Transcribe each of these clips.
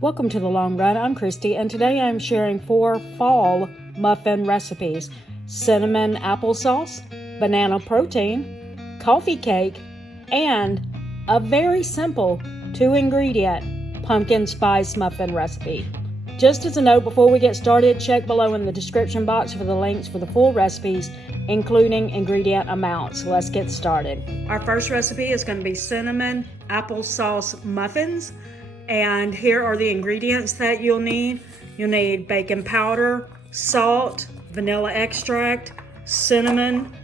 Welcome to The Long Run. I'm Christy, and today I'm sharing 4 fall muffin recipes: cinnamon applesauce, banana protein, coffee cake, and a very simple 2-ingredient pumpkin spice muffin recipe. Just as a note, before we get started, check below in the description box for the links for the full recipes, including ingredient amounts. Let's get started. Our first recipe is going to be cinnamon applesauce muffins. And here are the ingredients that you'll need. You'll need baking powder, salt, vanilla extract, cinnamon,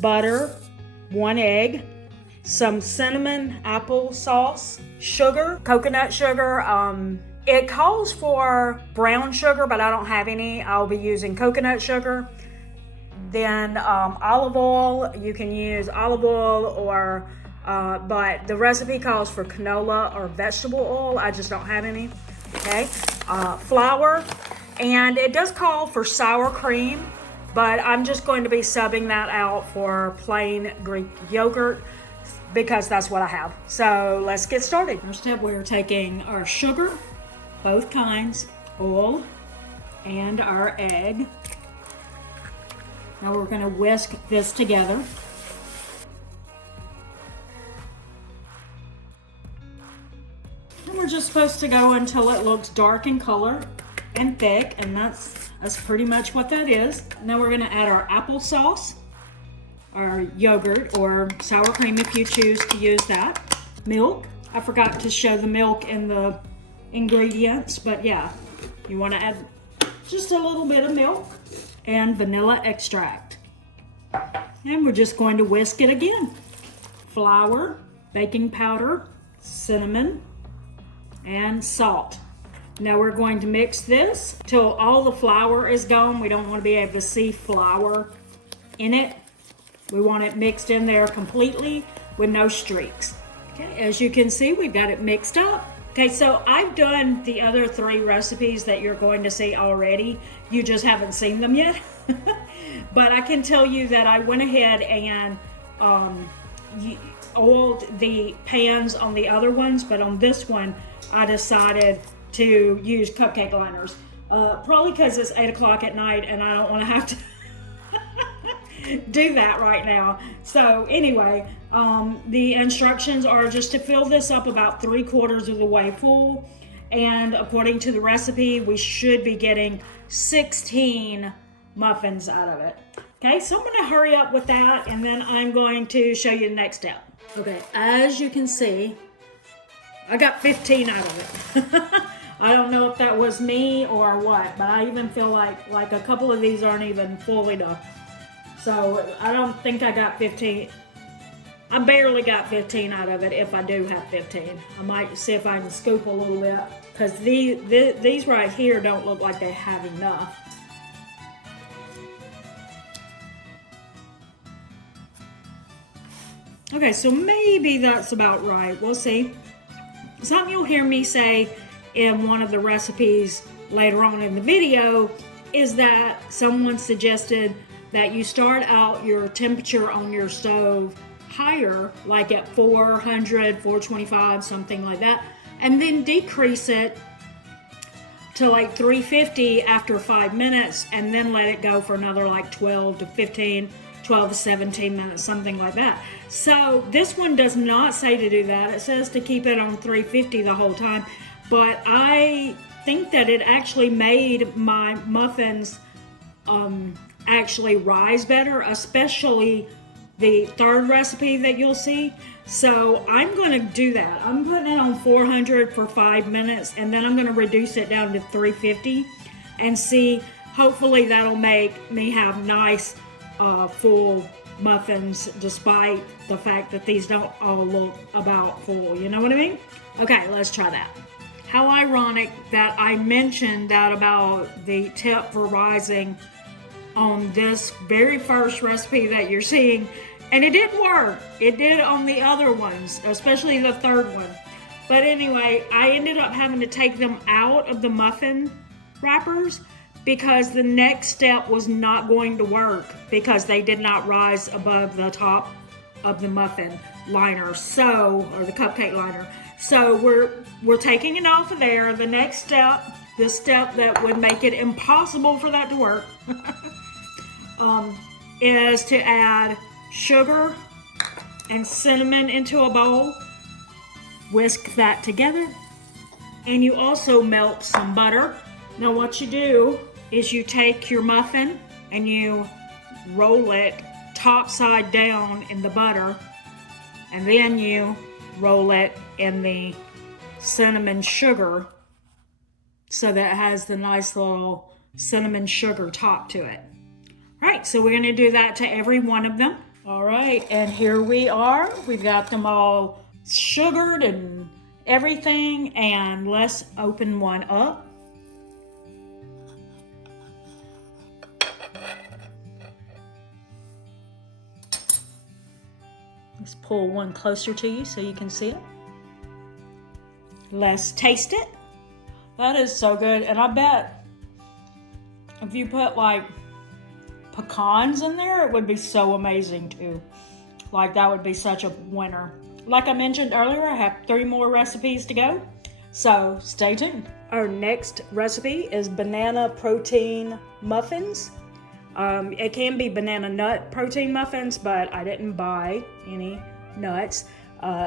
butter, 1 egg, some cinnamon applesauce, sugar, coconut sugar. It calls for brown sugar, but I don't have any. I'll be using coconut sugar. Then olive oil. You can use olive oil or but the recipe calls for canola or vegetable oil. I just don't have any. Okay, flour, and it does call for sour cream, but I'm just going to be subbing that out for plain Greek yogurt because that's what I have. So let's get started. First step, we're taking our sugar, both kinds, oil, and our egg. Now we're going to whisk this together. And we're just supposed to go until it looks dark in color and thick, and that's pretty much what that is. Now we're going to add our applesauce, our yogurt or sour cream if you choose to use that. Milk. I forgot to show the milk in the ingredients, but yeah, you want to add just a little bit of milk and vanilla extract. And we're just going to whisk it again. Flour, baking powder, cinnamon, and salt. Now we're going to mix this till all the flour is gone. We don't want to be able to see flour in it. We want it mixed in there completely with no streaks. Okay, as you can see, we've got it mixed up. Okay, so I've done the other 3 recipes that you're going to see already. You just haven't seen them yet. But I can tell you that I went ahead and oiled the pans on the other ones, but on this one, I decided to use cupcake liners. Probably because it's 8 o'clock at night and I don't want to have to do that right now. So anyway, the instructions are just to fill this up about 3/4 of the way full. And according to the recipe, we should be getting 16 muffins out of it. Okay, so I'm going to hurry up with that, and then I'm going to show you the next step. Okay, as you can see, I got 15 out of it. I don't know if that was me or what, but I even feel like a couple of these aren't even full enough. So I don't think I got 15. I barely got 15 out of it if I do have 15. I might see if I can scoop a little bit, because these right here don't look like they have enough. Okay, so maybe that's about right. We'll see. Something you'll hear me say in one of the recipes later on in the video is that someone suggested that you start out your temperature on your stove higher, like at 400, 425, something like that, and then decrease it to like 350 after 5 minutes, and then let it go for another like 12 to 15, 12 to 17 minutes, something like that. So this one does not say to do that. It says to keep it on 350 the whole time, but I think that it actually made my muffins actually rise better, especially the 3rd recipe that you'll see. So I'm going to do that. I'm putting it on 400 for 5 minutes, and then I'm going to reduce it down to 350 and see. Hopefully that'll make me have nice full muffins, despite the fact that these don't all look about full. You know what I mean? Okay, let's try that. How ironic that I mentioned that about the tip for rising on this very first recipe that you're seeing, and it didn't work. It did on the other ones, especially the 3rd one. But anyway, I ended up having to take them out of the muffin wrappers because the next step was not going to work because they did not rise above the top of the muffin liner, or the cupcake liner. So we're taking it off of there. The next step, the step that would make it impossible for that to work, is to add sugar and cinnamon into a bowl. Whisk that together. And you also melt some butter. Now what you do is you take your muffin and you roll it top side down in the butter, and then you roll it in the cinnamon sugar so that it has the nice little cinnamon sugar top to it. All right, so we're gonna do that to every one of them. All right, and here we are. We've got them all sugared and everything, and let's open one up. Let's pull one closer to you so you can see it. Let's taste it. That is so good, and I bet if you put like pecans in there, it would be so amazing too. Like that would be such a winner. Like I mentioned earlier, I have 3 more recipes to go, so stay tuned. Our next recipe is banana protein muffins. It can be banana nut protein muffins, but I didn't buy any nuts,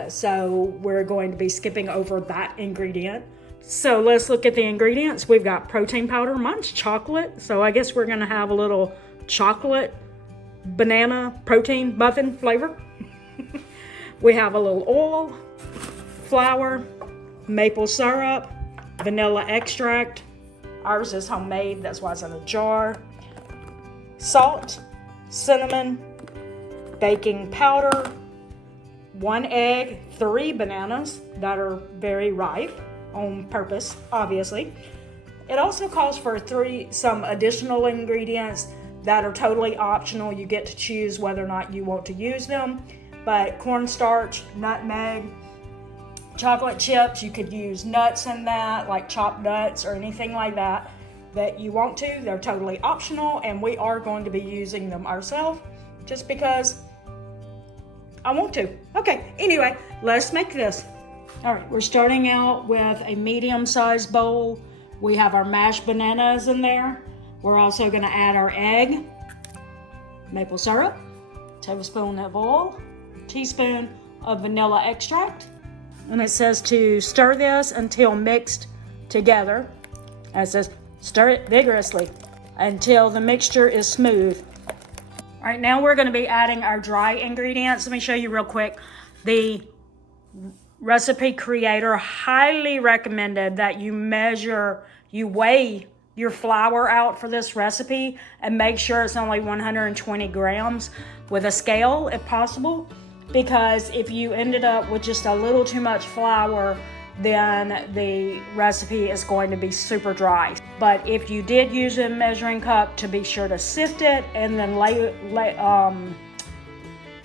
so we're going to be skipping over that ingredient. So let's look at the ingredients. We've got protein powder. Mine's chocolate, so I guess we're gonna have a little chocolate banana protein muffin flavor. We have a little oil, flour, maple syrup, vanilla extract. Ours is homemade, that's why it's in a jar. Salt, cinnamon, baking powder, 1 egg, 3 bananas that are very ripe on purpose, obviously. It also calls for some additional ingredients that are totally optional. You get to choose whether or not you want to use them. But cornstarch, nutmeg, chocolate chips, you could use nuts in that, like chopped nuts or anything like that you want to. They're totally optional, and we are going to be using them ourselves just because I want to. Okay, anyway, let's make this. All right, we're starting out with a medium-sized bowl. We have our mashed bananas in there. We're also gonna add our egg, maple syrup, tablespoon of oil, teaspoon of vanilla extract, and it says to stir this until mixed together. And it says stir it vigorously until the mixture is smooth. All right, now we're going to be adding our dry ingredients. Let me show you real quick. The recipe creator highly recommended that you weigh your flour out for this recipe and make sure it's only 120 grams with a scale if possible. Because if you ended up with just a little too much flour, then the recipe is going to be super dry. But if you did use a measuring cup, to be sure to sift it and then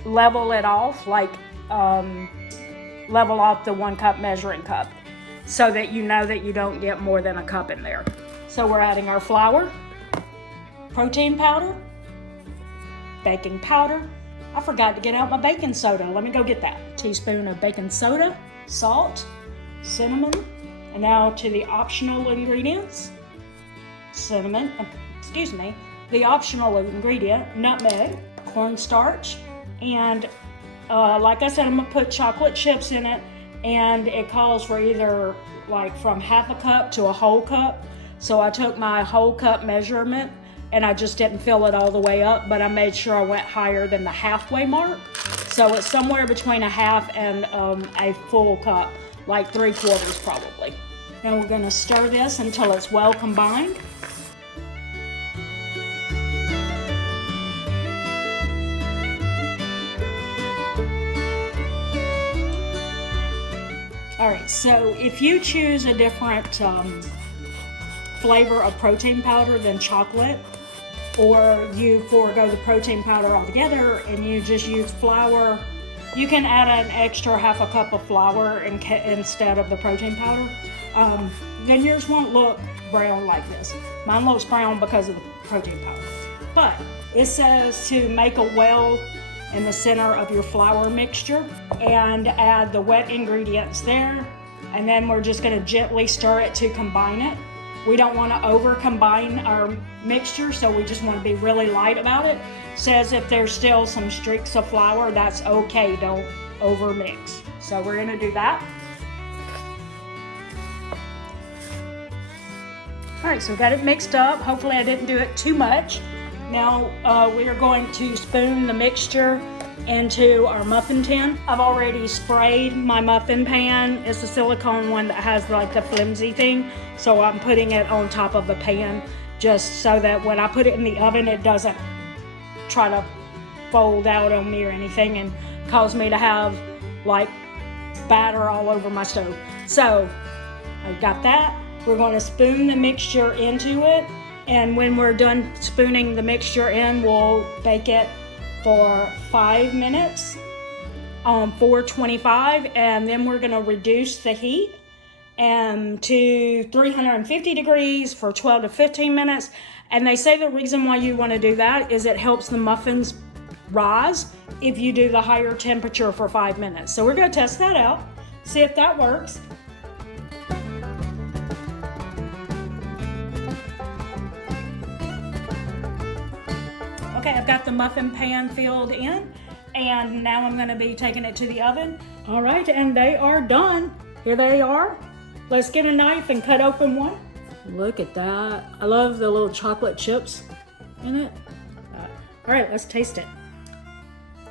level it off, like level off the 1 cup measuring cup, so that you know that you don't get more than a cup in there. So we're adding our flour, protein powder, baking powder. I forgot to get out my baking soda. Let me go get that. Teaspoon of baking soda, salt, cinnamon, and now to the optional ingredients. The optional ingredient, nutmeg, cornstarch, and like I said, I'm gonna put chocolate chips in it, and it calls for either like from half a cup to a whole cup. So I took my whole cup measurement and I just didn't fill it all the way up, but I made sure I went higher than the halfway mark. So it's somewhere between a half and a full cup, like 3/4 probably. Now we're gonna stir this until it's well combined. All right, so if you choose a different flavor of protein powder than chocolate, or you forego the protein powder altogether and you just use flour, you can add an extra half a cup of flour instead of the protein powder. Then yours won't look brown like this. Mine looks brown because of the protein powder. But it says to make a well in the center of your flour mixture and add the wet ingredients there And then we're just gonna gently stir it to combine it. We don't wanna over combine our mixture, so we just wanna be really light about it. Says if there's still some streaks of flour, that's okay, don't over mix. So we're gonna do that. All right, so we got it mixed up. Hopefully I didn't do it too much. Now we are going to spoon the mixture into our muffin tin. I've already sprayed my muffin pan. It's a silicone one that has like the flimsy thing. So I'm putting it on top of the pan just so that when I put it in the oven, it doesn't try to fold out on me or anything and cause me to have like batter all over my stove. So I got that. We're going to spoon the mixture into it, and when we're done spooning the mixture in, we'll bake it for 5 minutes on 425, and then we're going to reduce the heat to 350 degrees for 12 to 15 minutes. And they say the reason why you want to do that is it helps the muffins rise if you do the higher temperature for 5 minutes. So we're going to test that out, see if that works. Okay, I've got the muffin pan filled in, and now I'm going to be taking it to the oven. All right, and they are done. Here they are. Let's get a knife and cut open one. Look at that. I love the little chocolate chips in it. All right, let's taste it.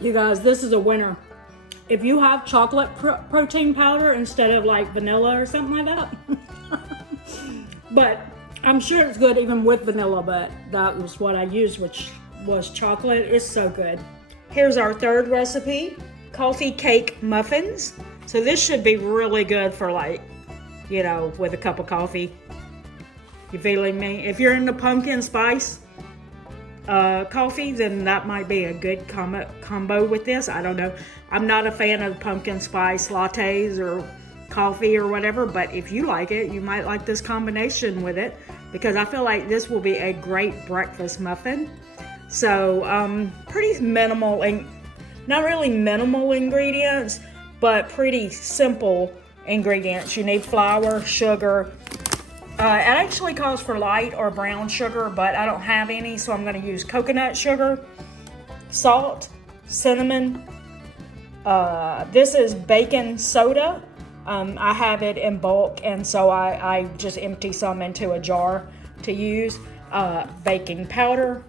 You guys, this is a winner. If you have chocolate protein powder instead of like vanilla or something like that. But I'm sure it's good even with vanilla, but that was what I used, which was chocolate. It's so good. Here's our third recipe, coffee cake muffins. So this should be really good for like, you know, with a cup of coffee. You feeling me? If you're into pumpkin spice coffee, then that might be a good combo with this. I don't know. I'm not a fan of pumpkin spice lattes or coffee or whatever, but if you like it, you might like this combination with it, because I feel like this will be a great breakfast muffin. So pretty minimal, and not really minimal ingredients, but pretty simple ingredients. You need flour, sugar. It actually calls for light or brown sugar, but I don't have any, so I'm going to use coconut sugar, salt, cinnamon. This is baking soda. I have it in bulk, and so I just empty some into a jar to use. Baking powder.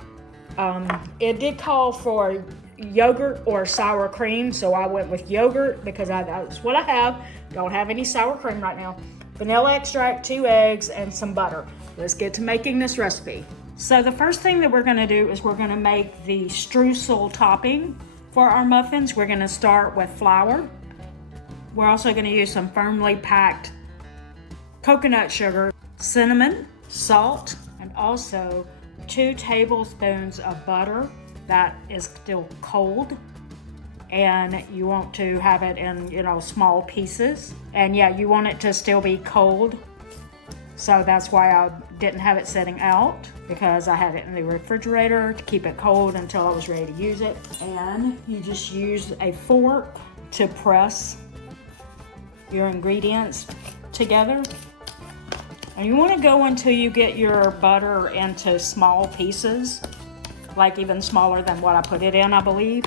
It did call for yogurt or sour cream, so I went with yogurt because that's what I have. Don't have any sour cream right now. Vanilla extract, 2 eggs, and some butter. Let's get to making this recipe. So the first thing that we're going to do is we're going to make the streusel topping for our muffins. We're going to start with flour. We're also going to use some firmly packed coconut sugar, cinnamon, salt, and also 2 tablespoons of butter that is still cold. And you want to have it in, you know, small pieces. And yeah, you want it to still be cold. So that's why I didn't have it setting out, because I had it in the refrigerator to keep it cold until I was ready to use it. And you just use a fork to press your ingredients together. And you want to go until you get your butter into small pieces, like even smaller than what I put it in, I believe.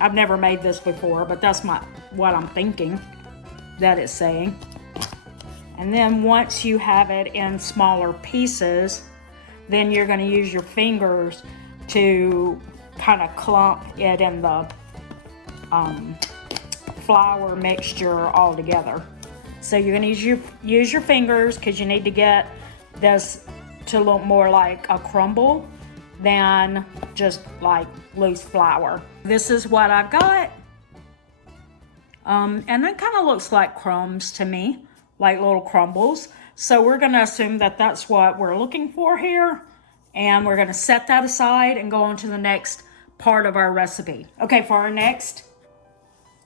I've never made this before, but that's what I'm thinking that it's saying. And then once you have it in smaller pieces, then you're going to use your fingers to kind of clump it in the flour mixture all together. So you're going to use your fingers, because you need to get this to look more like a crumble than just like loose flour. This is what I've got. And that kind of looks like crumbs to me, like little crumbles. So we're going to assume that that's what we're looking for here. And we're going to set that aside and go on to the next part of our recipe. Okay, for our next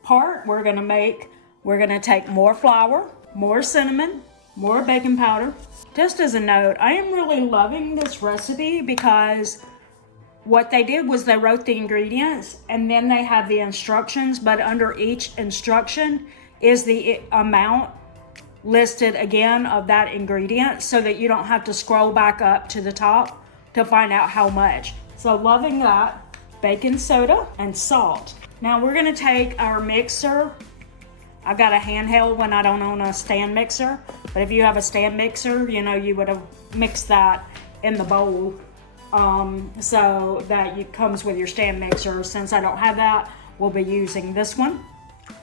part, we're going to take more flour, more cinnamon, more baking powder. Just as a note, I am really loving this recipe because what they did was they wrote the ingredients and then they have the instructions, but under each instruction is the amount, listed again of that ingredient so that you don't have to scroll back up to the top to find out how much. So loving that. Baking soda and salt. Now we're gonna take our mixer. I got a handheld when I don't own a stand mixer, but if you have a stand mixer, you know, you would have mixed that in the bowl so that it comes with your stand mixer. Since I don't have that, we'll be using this one.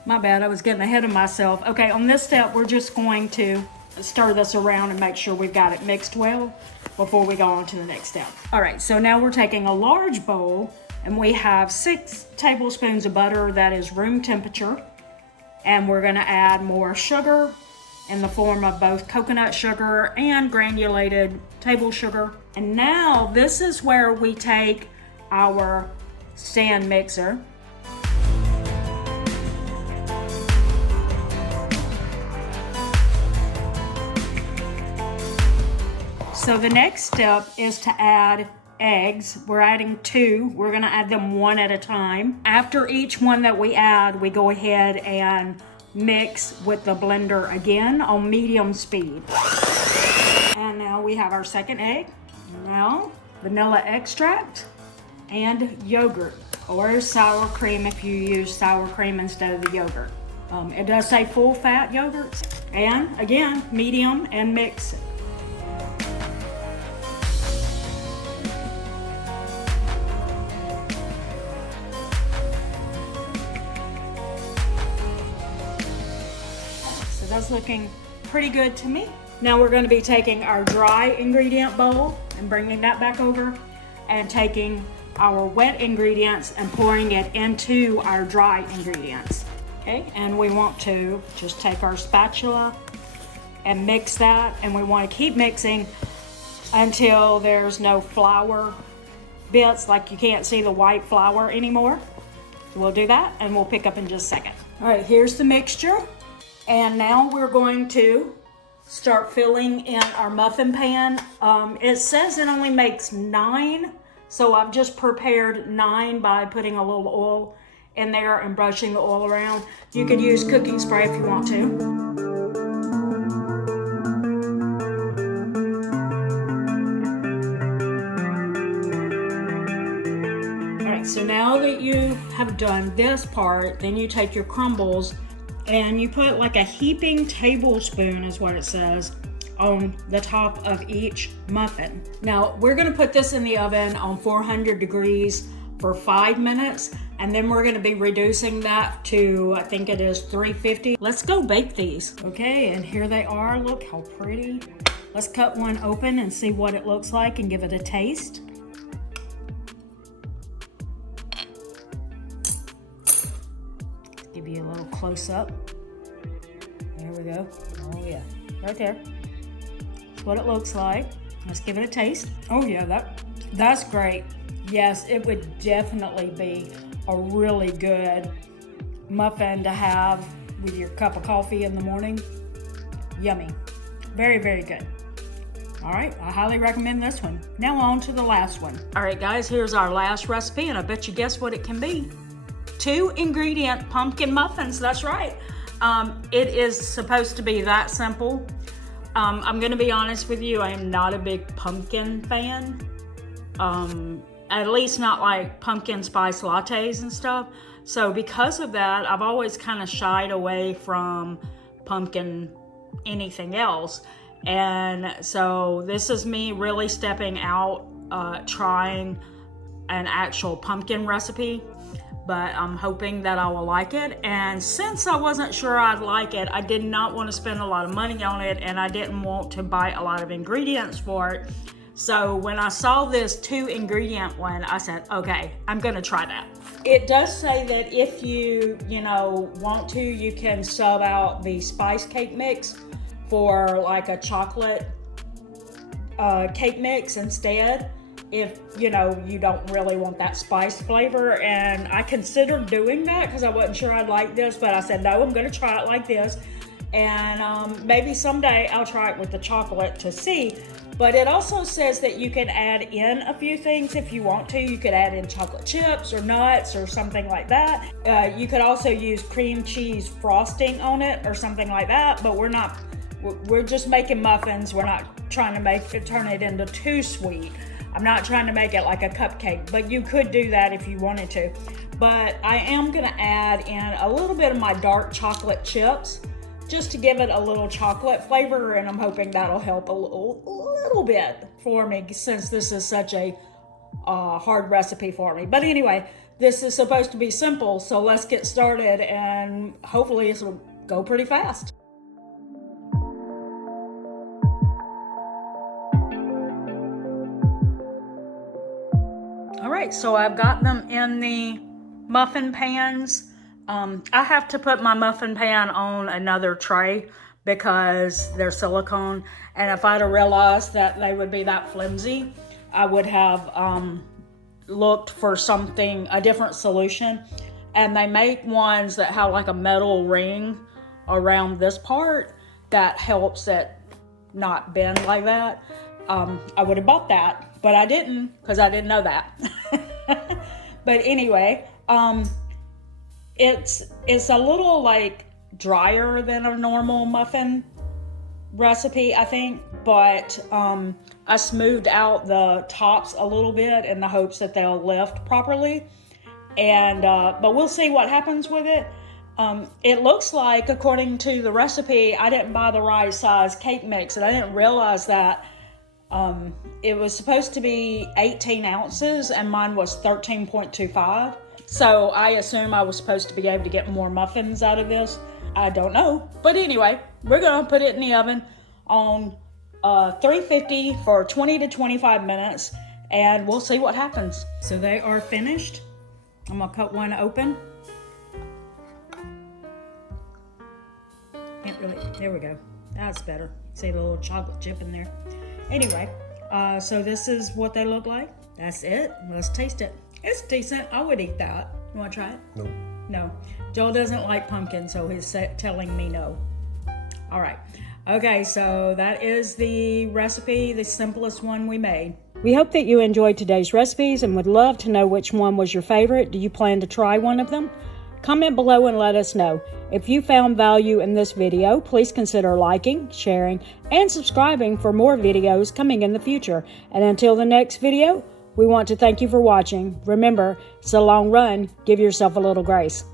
My bad, I was getting ahead of myself. Okay, on this step, we're just going to stir this around and make sure we've got it mixed well before we go on to the next step. All right, so now we're taking a large bowl and we have 6 tablespoons of butter that is room temperature. And we're gonna add more sugar in the form of both coconut sugar and granulated table sugar. And now this is where we take our stand mixer. So the next step is to add eggs. We're adding 2. We're gonna add them one at a time. After each one that we add, we go ahead and mix with the blender again on medium speed. And now we have our second egg. Now, vanilla extract and yogurt, or sour cream if you use sour cream instead of the yogurt. It does say full fat yogurt. And again, medium, and mix it. That's looking pretty good to me. Now we're going to be taking our dry ingredient bowl and bringing that back over and taking our wet ingredients and pouring it into our dry ingredients. Okay, and we want to just take our spatula and mix that, and we want to keep mixing until there's no flour bits, like you can't see the white flour anymore. We'll do that and we'll pick up in just a second. All right, here's the mixture. And now we're going to start filling in our muffin pan. It says it only makes 9, so I've just prepared 9 by putting a little oil in there and brushing the oil around. You could use cooking spray if you want to. All right, so now that you have done this part, then you take your crumbles and you put like a heaping tablespoon, is what it says, on the top of each muffin. Now we're gonna put this in the oven on 400 degrees for 5 minutes, and then we're gonna be reducing that to, I think it is 350. Let's go bake these. Okay, and here they are. Look how pretty. Let's cut one open and see what it looks like and give it a taste. Give you a little close up. There we go. Oh yeah, right there. That's what it looks like. Let's give it a taste. Oh yeah, that's great. Yes, it would definitely be a really good muffin to have with your cup of coffee in the morning. Yummy. Very, very good. All right, I highly recommend this one. Now on to the last one. All right guys, here's our last recipe, and I bet you guess what it can be. 2 ingredient pumpkin muffins, that's right. It is supposed to be that simple. I'm gonna be honest with you, I am not a big pumpkin fan. At least not like pumpkin spice lattes and stuff. So because of that, I've always kind of shied away from pumpkin anything else. And so this is me really stepping out, trying an actual pumpkin recipe. But I'm hoping that I will like it. And since I wasn't sure I'd like it, I did not want to spend a lot of money on it, and I didn't want to buy a lot of ingredients for it. So when I saw this 2 ingredient one, I said, okay, I'm gonna try that. It does say that if you want to, you can sub out the spice cake mix for like a chocolate cake mix instead, if you don't really want that spice flavor. And I considered doing that because I wasn't sure I'd like this, but I said no, I'm gonna try it like this, and maybe someday I'll try it with the chocolate to see. But it also says that you can add in a few things if you want to. You could add in chocolate chips or nuts or something like that. You could also use cream cheese frosting on it or something like that, but we're not we're just making muffins. We're not trying to turn it into too sweet. I'm not trying to make it like a cupcake, but you could do that if you wanted to. But I am gonna add in a little bit of my dark chocolate chips just to give it a little chocolate flavor, and I'm hoping that'll help a little bit for me since this is such a hard recipe for me. But anyway, this is supposed to be simple, so let's get started and hopefully this will go pretty fast. All right, so I've got them in the muffin pans. I have to put my muffin pan on another tray because they're silicone, and if I'd have realized that they would be that flimsy, I would have looked for a different solution. And they make ones that have like a metal ring around this part that helps it not bend like that. I would have bought that, but I didn't because I didn't know that. But anyway, it's a little like drier than a normal muffin recipe, I think, but I smoothed out the tops a little bit in the hopes that they'll lift properly. And but we'll see what happens with it. It looks like, according to the recipe, I didn't buy the right size cake mix, and I didn't realize that it was supposed to be 18 ounces and mine was 13.25. So I assume I was supposed to be able to get more muffins out of this. I don't know. But anyway, we're gonna put it in the oven on 350 for 20 to 25 minutes and we'll see what happens. So they are finished. I'm gonna cut one open. Can't really, there we go. That's better. See the little chocolate chip in there. Anyway, so this is what they look like. That's it. Let's taste it. It's decent. I would eat that. You want to try it? No. No. Joel doesn't like pumpkin, so he's telling me no. All right. Okay, so that is the recipe, the simplest one we made. We hope that you enjoyed today's recipes and would love to know which one was your favorite. Do you plan to try one of them? Comment below and let us know. If you found value in this video, please consider liking, sharing, and subscribing for more videos coming in the future. And until the next video, we want to thank you for watching. Remember, it's a long run. Give yourself a little grace.